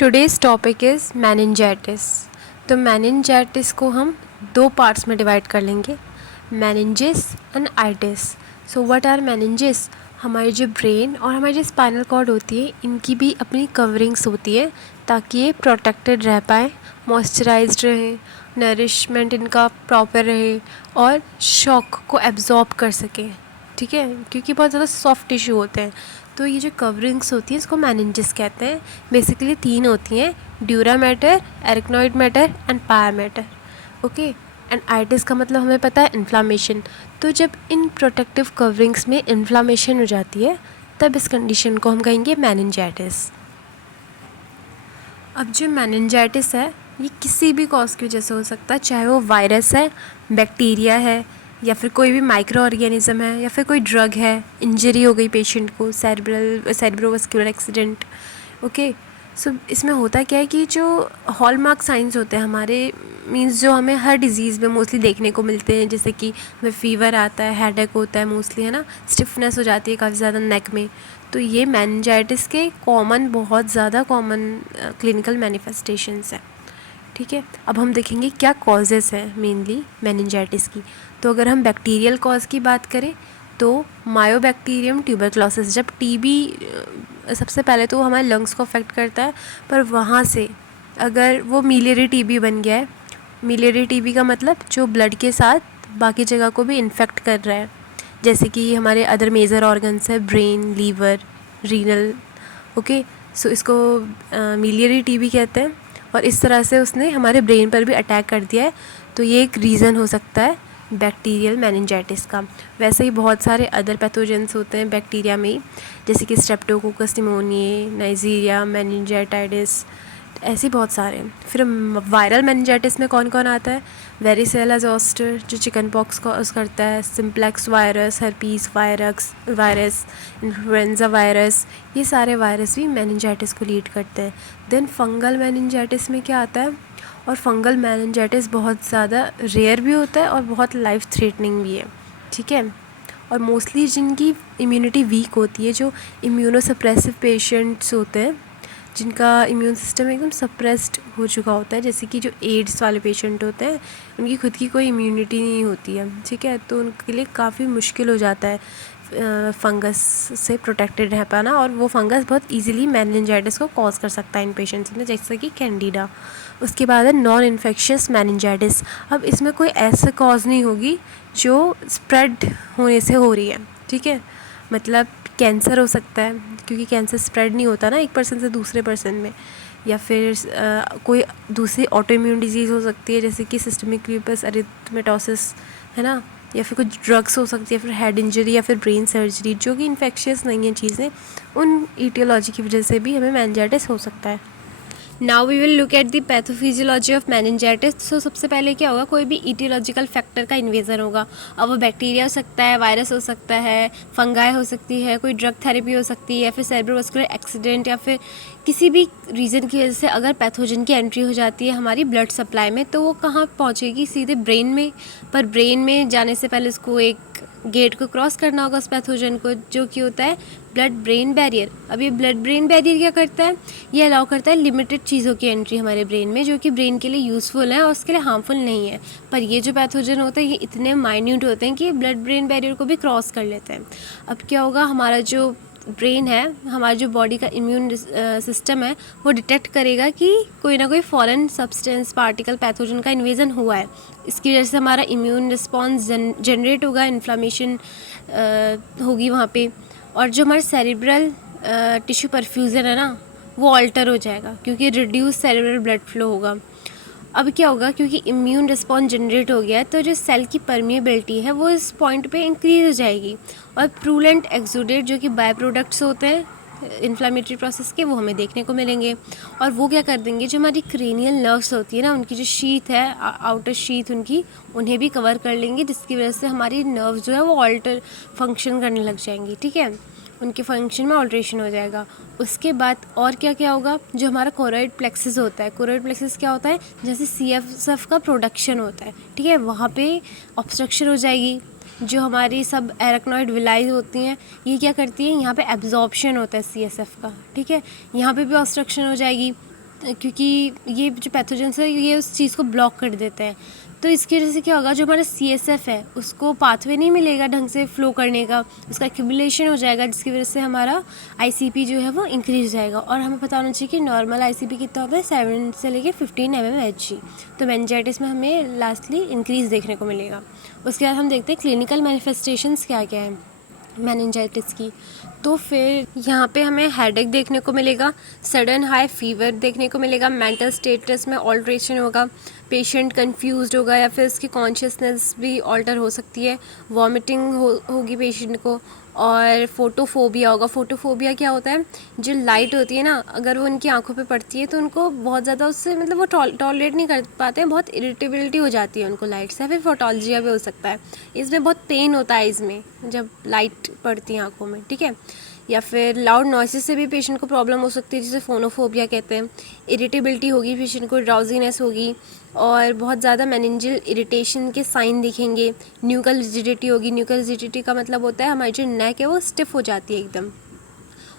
Today's topic is meningitis. तो meningitis को हम दो पार्ट्स में डिवाइड कर लेंगे, meninges and itis. So what are meninges? हमारी जो ब्रेन और हमारी जो स्पाइनल कॉर्ड होती है, इनकी भी अपनी कवरिंग्स होती है ताकि ये प्रोटेक्टेड रह पाए, मॉइस्चराइज्ड रहे, नरिशमेंट इनका प्रॉपर रहे और शॉक को एब्जॉर्ब कर सकें। ठीक है, क्योंकि बहुत ज़्यादा सॉफ्ट टिश्यू होते हैं, तो ये जो कवरिंग्स होती हैं इसको मेनिंजिस कहते हैं। बेसिकली तीन होती हैं, ड्यूरा मैटर, एरिकनॉइड मैटर एंड पाया मैटर। ओके, एंड आइटिस का मतलब हमें पता है इन्फ्लामेशन। तो जब इन प्रोटेक्टिव कवरिंग्स में इन्फ्लामेशन हो जाती है तब इस कंडीशन को हम कहेंगे मेनिंजाइटिस। अब जो मेनिंजाइटिस है ये किसी भी कॉज की वजह से हो सकता है, चाहे वो वायरस है, बैक्टीरिया है, या फिर कोई भी माइक्रो ऑर्गेनिज्म है, या फिर कोई ड्रग है, इंजरी हो गई पेशेंट को, सेरेब्रोवास्कुलर एक्सीडेंट। ओके, सो इसमें होता क्या है कि जो हॉलमार्क साइंस होते हैं हमारे, मींस जो हमें हर डिज़ीज़ में मोस्टली देखने को मिलते हैं, जैसे कि हमें फीवर आता है, हेडेक होता है मोस्टली, है ना, स्टिफनेस हो जाती है काफ़ी ज़्यादा नेक में। तो ये मेनिंजाइटिस के बहुत ज़्यादा कॉमन क्लिनिकल मैनिफेस्टेशंस हैं। ठीक है, अब हम देखेंगे क्या कॉजेज़ हैं मेनली मेनिंजाइटिस की। तो अगर हम बैक्टीरियल कॉज की बात करें तो मायोबैक्टीरियम ट्यूबरक्लोसिस, जब टीबी सबसे पहले तो हमारे लंग्स को अफेक्ट करता है, पर वहाँ से अगर वो मिलियरी टीबी बन गया है, मिलियरी टीबी का मतलब जो ब्लड के साथ बाकी जगह को भी इन्फेक्ट कर रहा है, जैसे कि हमारे अदर मेजर ऑर्गन्स है, ब्रेन, लीवर, रीनल। ओके, सो इसको मिलियरी टीबी कहते हैं, और इस तरह से उसने हमारे ब्रेन पर भी अटैक कर दिया है। तो ये एक रीज़न हो सकता है बैक्टीरियल मेनिंजाइटिस का। वैसे ही बहुत सारे अदर पैथोजेंस होते हैं बैक्टीरिया में ही, जैसे कि स्ट्रेप्टोकोकस निमोनिया, नाइजीरिया मेनिंजाइटिस, ऐसे बहुत सारे। फिर वायरल मेनिंजाइटिस में कौन कौन आता है? वेरिसेला जोस्टर जो चिकन पॉक्स कॉज करता है, simplex virus, herpes virus, influenza virus, ये सारे वायरस भी मेनिंजाइटिस को लीड करते हैं। देन फंगल मेनिंजाइटिस में क्या आता है? और फंगल मेनिंजाइटिस बहुत ज़्यादा रेयर भी होता है और बहुत लाइफ थ्रेटनिंग भी है। ठीक है, और मोस्टली जिनकी इम्यूनिटी वीक होती है, जो इम्यूनोसप्रेसिव पेशेंट्स होते हैं, जिनका इम्यून सिस्टम एकदम सप्रेस्ड हो चुका होता है, जैसे कि जो एड्स वाले पेशेंट होते हैं, उनकी खुद की कोई इम्यूनिटी नहीं होती है। ठीक है, तो उनके लिए काफ़ी मुश्किल हो जाता है फंगस से प्रोटेक्टेड रह पाना, और वो फंगस बहुत इजीली मेनिंजाइटिस को कॉज कर सकता है इन पेशेंट्स में, जैसे कि कैंडिडा। उसके बाद है नॉन इन्फेक्शियस मेनिंजाइटिस। अब इसमें कोई ऐसा कॉज नहीं होगी जो स्प्रेड होने से हो रही है। ठीक है, मतलब कैंसर हो सकता है, क्योंकि कैंसर स्प्रेड नहीं होता ना एक पर्सन से दूसरे पर्सन में, या फिर कोई दूसरी ऑटो इम्यून डिजीज़ हो सकती है, जैसे कि सिस्टमिक लूपस एरिथमेटोसिस, है ना, या फिर कुछ ड्रग्स हो सकती है, फिर हेड इंजरी या फिर ब्रेन सर्जरी, जो कि इन्फेक्शियस नहीं है चीज़ें, उन ईटियोलॉजी की वजह से भी हमें मेनिंजाइटिस हो सकता है। Now we will look at the pathophysiology of meningitis. So सबसे पहले क्या होगा, कोई भी ईटियोलॉजिकल फैक्टर का इन्वेजन होगा। अब वो बैक्टीरिया हो सकता है, वायरस हो सकता है, फंगाई हो सकती है, कोई ड्रग थेरेपी हो सकती है, या फिर सेरेब्रोवास्कुलर एक्सीडेंट, या फिर किसी भी रीज़न की वजह से अगर पैथोजन की एंट्री हो जाती है हमारी ब्लड सप्लाई में, तो वो कहाँ पहुँचेगी? सीधे ब्रेन में। पर ब्रेन में जाने से पहले उसको एक गेट को क्रॉस करना होगा उस पैथोजन को, जो कि होता है ब्लड ब्रेन बैरियर। अब ये ब्लड ब्रेन बैरियर क्या करता है? ये अलाउ करता है लिमिटेड चीज़ों की एंट्री हमारे ब्रेन में, जो कि ब्रेन के लिए यूज़फुल है और उसके लिए हार्मफुल नहीं है। पर ये जो पैथोजन होते हैं ये इतने माइन्यूट होते हैं कि ये ब्लड ब्रेन बैरियर को भी क्रॉस कर लेते हैं। अब क्या होगा, हमारा जो ब्रेन है, हमारी जो बॉडी का इम्यून सिस्टम है, वो डिटेक्ट करेगा कि कोई ना कोई फॉरेन सब्सटेंस, पार्टिकल, पैथोजन का इन्वेजन हुआ है। इसकी वजह से हमारा इम्यून रिस्पॉन्स जनरेट होगा, इन्फ्लामेशन होगी वहाँ पे, और जो हमारे सेरिब्रल टिश्यू परफ्यूज़न है ना, वो ऑल्टर हो जाएगा, क्योंकि रिड्यूस सेरिब्रल ब्लड फ्लो होगा। अब क्या होगा, क्योंकि इम्यून रिस्पॉन्स जनरेट हो गया है, तो जो सेल की परमिएबिलिटी है वो इस पॉइंट पे इंक्रीज हो जाएगी, और प्रूलेंट एक्सुडेट जो कि बाय प्रोडक्ट्स होते हैं इन्फ्लामेटरी प्रोसेस के, वो हमें देखने को मिलेंगे। और वो क्या कर देंगे, जो हमारी क्रेनियल नर्व्स होती है ना, उनकी जो शीथ है, आउटर शीथ उनकी, उन्हें भी कवर कर लेंगे, जिसकी वजह से हमारी नर्व्स जो है वो ऑल्टर फंक्शन करने लग जाएंगी। ठीक है, उनके फंक्शन में ऑल्ट्रेशन हो जाएगा। उसके बाद और क्या क्या होगा, जो हमारा कोरोइड प्लेक्सिस होता है, कोरोइड प्लेक्सिस क्या होता है, जैसे CSF का प्रोडक्शन होता है। ठीक है, वहाँ पे ऑब्स्ट्रक्शन हो जाएगी। जो हमारी सब एरेक्नॉइड विलाई होती हैं, ये क्या करती हैं, यहाँ पे एब्जॉर्प्शन होता है CSF का। ठीक है, यहाँ पे भी ऑब्स्ट्रक्शन हो जाएगी। क्योंकि ये जो पैथोजेंस है ये उस चीज़ को ब्लॉक कर देते हैं। तो इसकी वजह से क्या होगा, जो हमारा CSF है उसको पाथवे नहीं मिलेगा ढंग से फ़्लो करने का, उसका एक्यूमुलेशन हो जाएगा, जिसकी वजह से हमारा ICP जो है वो इंक्रीज जाएगा। और हमें पता होना चाहिए कि नॉर्मल ICP कितना होता है, 7 से लेके 15 mmHg। तो मेनिंजाइटिस में हमें लास्टली इंक्रीज देखने को मिलेगा। उसके बाद हम देखते हैं क्लिनिकल मैनिफेस्टेशंस क्या क्या है मेनिंजाइटिस की। तो फिर यहाँ पे हमें हेडेक देखने को मिलेगा, सडन हाई फीवर देखने को मिलेगा, मेंटल स्टेटस में ऑल्ट्रेशन होगा, पेशेंट कंफ्यूज्ड होगा या फिर उसकी कॉन्शियसनेस भी ऑल्टर हो सकती है, वॉमिटिंग होगी पेशेंट को, और फोटोफोबिया होगा। फोटोफोबिया क्या होता है, जो लाइट होती है ना, अगर वो उनकी आंखों पे पड़ती है तो उनको बहुत ज़्यादा उससे मतलब वो टॉलरेट नहीं कर पाते हैं, बहुत इरिटेबिलिटी हो जाती है उनको लाइट से, फिर फोटोलजिया भी हो सकता है। इसमें बहुत पेन होता है इसमें जब लाइट पड़ती है आंखों में, ठीक है। या फिर लाउड नॉइसेस से भी पेशेंट को प्रॉब्लम हो सकती है, जिसे फोनोफोबिया कहते हैं। इरिटेबिलिटी होगी पेशेंट को, ड्राउजीनेस होगी, और बहुत ज़्यादा मेनिंजियल इरिटेशन के साइन दिखेंगे। न्यूकल रिजिडिटी होगी। न्यूकल रिजिडिटी का मतलब होता है हमारी जो नेक है वो स्टिफ हो जाती है एकदम।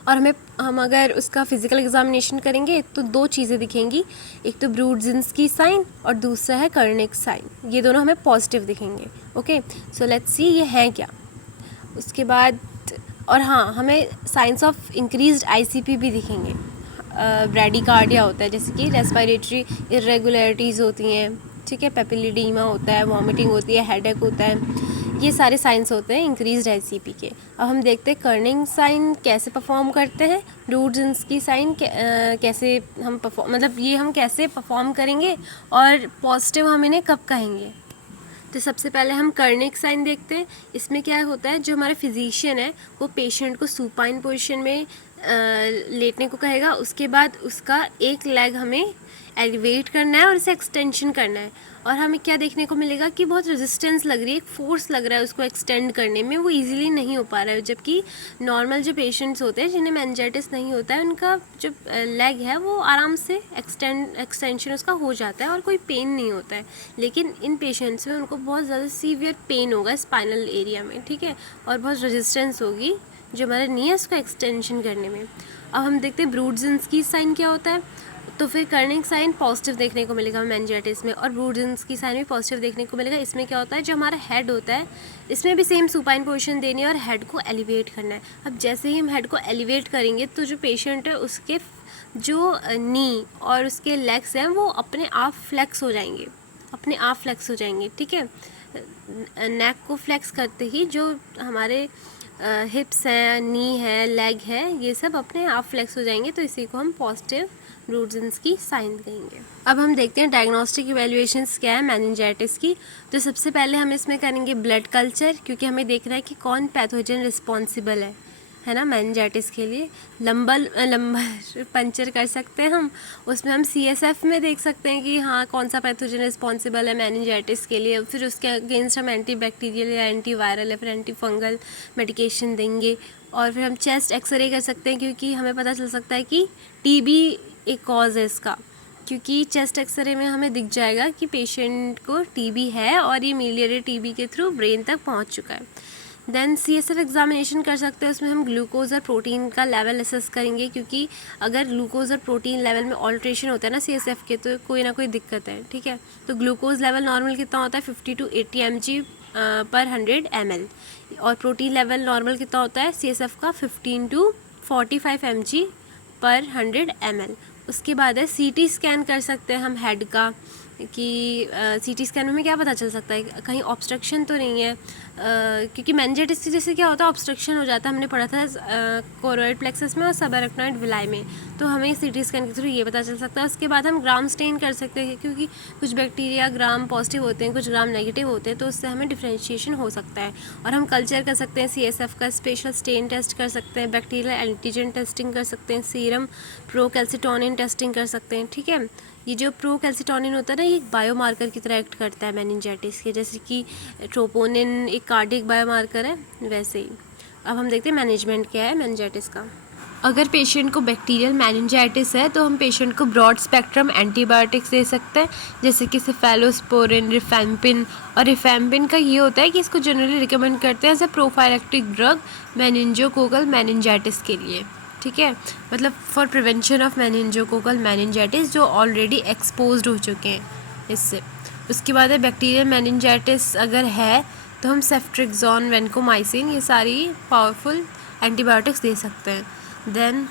और हम अगर उसका फिजिकल एग्जामिनेशन करेंगे तो 2 चीज़ें दिखेंगी, एक तो ब्रूडजिंस्की साइन और दूसरा है कर्निक साइन। ये दोनों हमें पॉजिटिव दिखेंगे। ओके, सो लेट्स सी ये हैं क्या। उसके बाद और हाँ, हमें साइंस ऑफ इंक्रीज्ड ICP भी दिखेंगे। ब्रैडीकार्डिया होता है, जैसे कि रेस्पिरेटरी इरेगुलरिटीज़ होती हैं, ठीक है, पेपिलिडीमा होता है, वॉमिटिंग होती है, हेडेक होता है। ये सारे साइंस होते हैं इंक्रीज्ड ICP के। अब हम देखते हैं कर्निंग साइन कैसे परफॉर्म करते हैं, ब्रूडजिंस्की साइन कैसे हम मतलब ये हम कैसे परफॉर्म करेंगे और पॉजिटिव हम इन्हें कब कहेंगे। तो सबसे पहले हम कर्निक साइन देखते हैं। इसमें क्या होता है, जो हमारा फिजिशियन है वो पेशेंट को सुपाइन पोजीशन में लेटने को कहेगा। उसके बाद उसका एक लेग हमें एलिवेट करना है और इसे एक्सटेंशन करना है। और हमें क्या देखने को मिलेगा कि बहुत रेजिस्टेंस लग रही है, एक फोर्स लग रहा है उसको एक्सटेंड करने में, वो इजीली नहीं हो पा रहा है। जबकि नॉर्मल जो पेशेंट्स होते हैं जिन्हें मेनिंजाइटिस नहीं होता है, उनका जो लेग है वो आराम से एक्सटेंशन उसका हो जाता है और कोई पेन नहीं होता है। लेकिन इन पेशेंट्स में उनको बहुत ज़्यादा सीवियर पेन होगा स्पाइनल एरिया में, ठीक है, और बहुत रेजिस्टेंस होगी जो हमारा नी है उसको एक्सटेंशन करने में। अब हम देखते हैं ब्रूडजिंस्की साइन क्या होता है। तो फिर कर्निक साइन पॉजिटिव देखने को मिलेगा मेनिंजाइटिस में, और ब्रूडजिंस्की साइन भी पॉजिटिव देखने को मिलेगा। इसमें क्या होता है, जो हमारा हेड होता है इसमें भी सेम सुपाइन पोजीशन देनी है और हेड को एलिवेट करना है। अब जैसे ही हम हेड को एलिवेट करेंगे तो जो पेशेंट है उसके जो नी और उसके लेग्स हैं वो अपने आप फ्लेक्स हो जाएंगे, अपने आप फ्लेक्स हो जाएंगे, ठीक है। नेक को फ्लेक्स करते ही जो हमारे हिप्स हैं, नी है, लेग है, ये सब अपने आप फ्लेक्स हो जाएंगे। तो इसी को हम पॉजिटिव ब्रूडजिंस्की साइन कहेंगे। अब हम देखते हैं डायग्नोस्टिक इवैल्यूएशंस क्या है मेनिंजाइटिस की। तो सबसे पहले हम इसमें करेंगे ब्लड कल्चर, क्योंकि हमें देखना है कि कौन पैथोजन रिस्पॉन्सिबल है ना मेनिंजाइटिस के लिए। लंबर पंचर कर सकते हैं हम, उसमें हम CSF में देख सकते हैं कि हाँ कौन सा पैथोजन रिस्पॉन्सिबल है मेनिंजाइटिस के लिए। फिर उसके अगेंस्ट हम एंटी बैक्टीरियल या एंटी वायरल या फिर एंटी फंगल मेडिकेशन देंगे। और फिर हम चेस्ट एक्सरे कर सकते हैं, क्योंकि हमें पता चल सकता है कि TB एक कॉज है इसका, क्योंकि चेस्ट एक्सरे में हमें दिख जाएगा कि पेशेंट को TB है और ये मिलियरी TB के थ्रू ब्रेन तक पहुंच चुका है। देन CSF एग्जामिनेशन कर सकते हैं, उसमें हम ग्लूकोज और प्रोटीन का लेवल असेस करेंगे, क्योंकि अगर ग्लूकोज और प्रोटीन लेवल में ऑल्ट्रेशन होता है ना CSF के, तो कोई ना कोई दिक्कत है, ठीक है। तो ग्लूकोज लेवल नॉर्मल कितना होता है, 50 to 80 mg पर 100 ml, और प्रोटीन लेवल नॉर्मल कितना होता है CSF का 15 to 45 mg पर 100 ml। उसके बाद है CT स्कैन कर सकते हैं हम हेड का, कि CT स्कैन में हमें क्या पता चल सकता है, कहीं ऑब्स्ट्रक्शन तो नहीं है, क्योंकि मेनिंजाइटिस की जैसे क्या होता है ऑब्स्ट्रक्शन हो जाता है, हमने पढ़ा था कोरोइड प्लेक्सस में और सबएरेक्नॉइड विलाई में। तो हमें CT स्कैन के थ्रू ये पता चल सकता है। उसके बाद हम ग्राम स्टेन कर सकते हैं, क्योंकि कुछ बैक्टीरिया ग्राम पॉजिटिव होते हैं, कुछ ग्राम नेगेटिव होते हैं, तो उससे हमें डिफ्रेंशिएशन हो सकता है। और हम कल्चर कर सकते हैं CSF का, स्पेशल स्टेन टेस्ट कर सकते हैं, बैक्टीरियल एंटीजन टेस्टिंग कर सकते हैं, सीरम प्रोकैल्सिटोनिन टेस्टिंग कर सकते हैं, ठीक है। ये जो प्रोकैल्सिटोनिन होता है ना, ये एक बायोमार्कर की तरह एक्ट करता है मेनिंजाइटिस के, जैसे कि ट्रोपोनिन एक कार्डियक बायोमार्कर है, वैसे ही। अब हम देखते हैं मैनेजमेंट क्या है मेनिंजाइटिस का। अगर पेशेंट को बैक्टीरियल मेनिंजाइटिस है तो हम पेशेंट को ब्रॉड स्पेक्ट्रम एंटीबायोटिक्स दे सकते हैं, जैसे कि सेफेलोस्पोरिन, रिफेम्पिन। और रिफेम्पिन का ये होता है कि इसको जनरली रिकमेंड करते हैं as a prophylactic drug meningococcal meningitis के लिए। ठीक है, मतलब for prevention of meningococcal meningitis जो ऑलरेडी एक्सपोज्ड हो चुके हैं इससे। उसके बाद है बैक्टीरियल मेनिंजाइटिस अगर है तो हम सेफ्ट्रिक्सोन, वेंकोमाइसिन, ये सारी पावरफुल एंटीबायोटिक्स दे सकते हैं। देन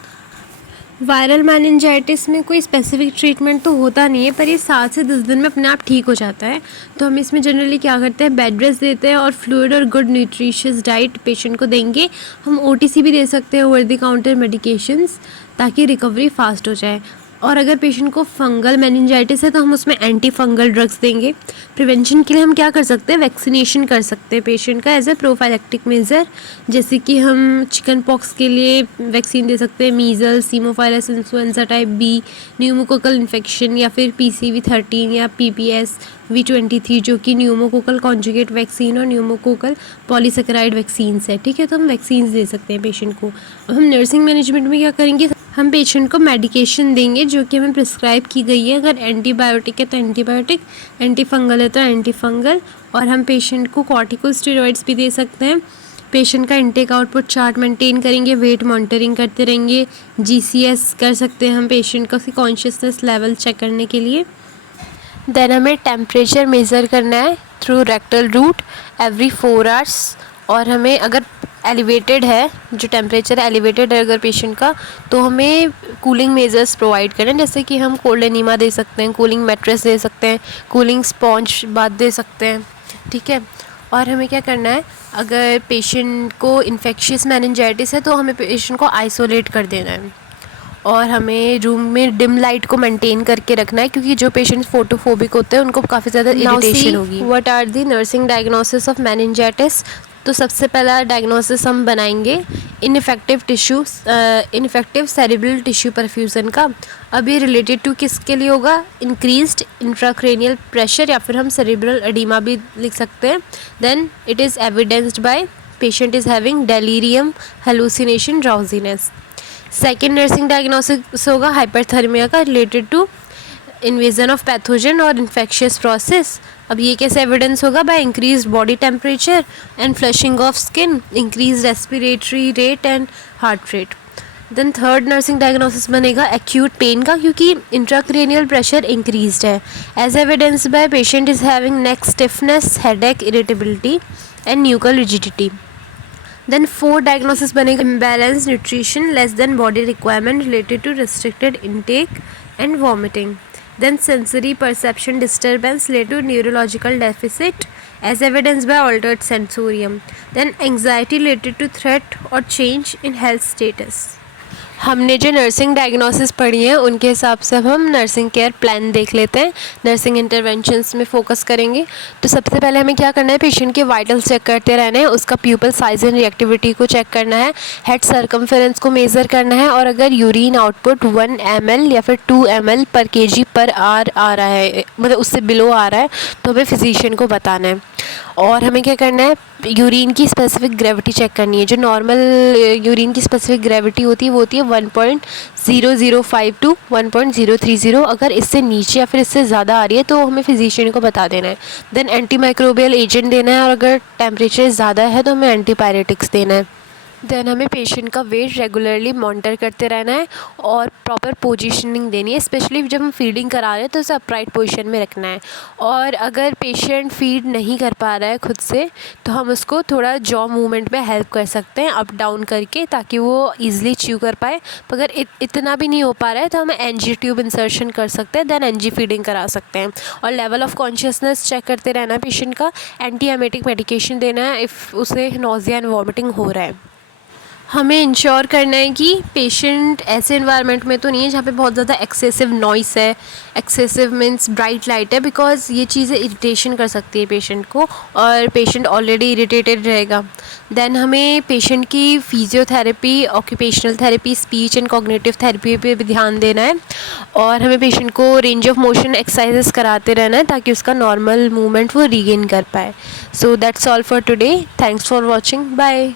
वायरल मेनिंजाइटिस में कोई स्पेसिफिक ट्रीटमेंट तो होता नहीं है, पर ये 7 से 10 दिन में अपने आप ठीक हो जाता है। तो हम इसमें जनरली क्या करते हैं, बेड रेस्ट देते हैं और फ्लूइड और गुड न्यूट्रिशियस डाइट पेशेंट को देंगे। हम ओटीसी भी दे सकते हैं, ओवर द काउंटर मेडिकेशंस, ताकि रिकवरी फास्ट हो जाए। और अगर पेशेंट को फंगल मेनिंजाइटिस है तो हम उसमें एंटी फंगल ड्रग्स देंगे। प्रिवेंशन के लिए हम क्या कर सकते हैं, वैक्सीनेशन कर सकते हैं पेशेंट का एज ए प्रोफाइलेक्टिक मेजर, जैसे कि हम चिकन पॉक्स के लिए वैक्सीन दे सकते हैं, measles, haemophilus influenza type B, pneumococcal infection, या फिर PCV13 या PPS V23 जो कि न्यूमोकोकल कॉन्जुगेट वैक्सीन और न्यूमोकोकल पॉलीसेकेराइड वैक्सीन्स है। ठीक है, तो हम वैक्सीन्स दे सकते हैं पेशेंट को। अब हम नर्सिंग मैनेजमेंट में क्या करेंगे, हम पेशेंट को मेडिकेशन देंगे जो कि हमें प्रिस्क्राइब की गई है। अगर एंटीबायोटिक है तो एंटीबायोटिक, एंटी फंगल है तो एंटी फंगल, और हम पेशेंट को कॉर्टिकोस्टेरॉइड्स भी दे सकते हैं। पेशेंट का इनटेक आउटपुट चार्ट मेंटेन करेंगे, वेट मॉनिटरिंग करते रहेंगे, GCS कर सकते हैं हम पेशेंट का कॉन्शियसनेस लेवल चेक करने के लिए। देन हमें टेम्परेचर मेज़र करना है through rectal route every 4 hours, और हमें अगर एलिवेटेड है, जो टेम्परेचर एलिवेटेड है अगर पेशेंट का, तो हमें कूलिंग मेजर्स प्रोवाइड करें, जैसे कि हम कोल्ड एनीमा दे सकते हैं, कूलिंग मैट्रेस दे सकते हैं, कूलिंग स्पॉन्ज बाथ दे सकते हैं। ठीक है, और हमें क्या करना है, अगर पेशेंट को इन्फेक्शियस मेनिंजाइटिस है तो हमें पेशेंट को आइसोलेट कर देना है, और हमें रूम में डिम लाइट को मेंटेन करके रखना है, क्योंकि जो पेशेंट्स फोटोफोबिक होते हैं उनको काफ़ी ज़्यादा इरिटेशन होगी। What are the nursing diagnosis of meningitis. तो सबसे पहला डायग्नोसिस हम बनाएंगे इनफेक्टिव सेरिब्रल टिश्यू परफ्यूज़न का। अब ये रिलेटेड टू किसके लिए होगा, इंक्रीज्ड इंट्राक्रेनियल प्रेशर, या फिर हम सेरिब्रल एडिमा भी लिख सकते हैं। Then it is evidenced by patient is having delirium, hallucination, drowsiness. Second nursing diagnosis होगा हाइपरथर्मिया का, related to invasion of pathogen और इन्फेक्शियस प्रोसेस। अब ये कैसे एविडेंस होगा, by increase body temperature and flushing of skin, increase respiratory rate and heart rate. Then third nursing diagnosis बनेगा acute pain का, क्योंकि इंट्राक्रेनियल प्रेशर इंक्रीज्ड है, as evidence by patient is having neck stiffness, headache, irritability and nuchal rigidity. Then fourth diagnosis बनेगा imbalance nutrition, less than body requirement, related to restricted intake and vomiting. Then sensory perception disturbance related to neurological deficit as evidenced by altered sensorium. Then anxiety related to threat or change in health status. हमने जो nursing diagnosis पढ़ी है उनके हिसाब से अब हम nursing care plan देख लेते हैं। नर्सिंग इंटरवेंशंस में फोकस करेंगे। तो सबसे पहले हमें क्या करना है, पेशेंट के वाइटल्स चेक करते रहना है, उसका प्यूपल साइज एंड रिएक्टिविटी को चेक करना है, हेड सर्कमफेरेंस को मेज़र करना है, और अगर यूरिन आउटपुट 1 ml या फिर 2 ml पर kg पर आवर आ रहा है, मतलब उससे बिलो आ रहा है, तो हमें फिजिशियन को बताना है। और हमें क्या करना है, यूरिन की स्पेसिफिक ग्रेविटी चेक करनी है। जो नॉर्मल यूरिन की स्पेसिफिक ग्रेविटी होती है वो होती है 1.005 टू 1.030। अगर इससे नीचे या फिर इससे ज़्यादा आ रही है तो हमें फिजिशियन को बता देना है। देन एंटीमाइक्रोबियल एजेंट देना है, और अगर टेम्परेचर ज़्यादा है तो हमें एंटीपायरेटिक्स देना है। देन हमें पेशेंट का वेट रेगुलरली मॉनिटर करते रहना है और प्रॉपर पोजीशनिंग देनी है, स्पेशली जब हम फीडिंग करा रहे हैं तो उसे अपराइट पोजीशन में रखना है। और अगर पेशेंट फीड नहीं कर पा रहा है खुद से तो हम उसको थोड़ा जॉ मूवमेंट में हेल्प कर सकते हैं अप डाउन करके, ताकि वो ईजिली च्यू कर पाए। अगर इतना भी नहीं हो पा रहा है तो हम NG ट्यूब इंसर्शन कर सकते हैं, देन NG फीडिंग करा सकते हैं। और लेवल ऑफ कॉन्शियसनेस चेक करते रहना है पेशेंट का। एंटी एमेटिक मेडिकेशन देना है इफ़ उसे नोज़िया एंड वॉमिटिंग हो रहा है। हमें इंश्योर करना है कि पेशेंट ऐसे इन्वायरमेंट में तो नहीं है जहाँ पे बहुत ज़्यादा एक्सेसिव नॉइस है, एक्सेसिव मीन्स ब्राइट लाइट है, बिकॉज ये चीज़ें इरिटेशन कर सकती है पेशेंट को, और पेशेंट ऑलरेडी इरिटेटेड रहेगा। देन हमें पेशेंट की physiotherapy, occupational therapy, speech and cognitive therapy पे भी ध्यान देना है, और हमें पेशेंट को रेंज ऑफ मोशन एक्सरसाइजेस कराते रहना है ताकि उसका नॉर्मल मूवमेंट वो रीगेन कर पाए। So that's all for today. Thanks for watching. Bye.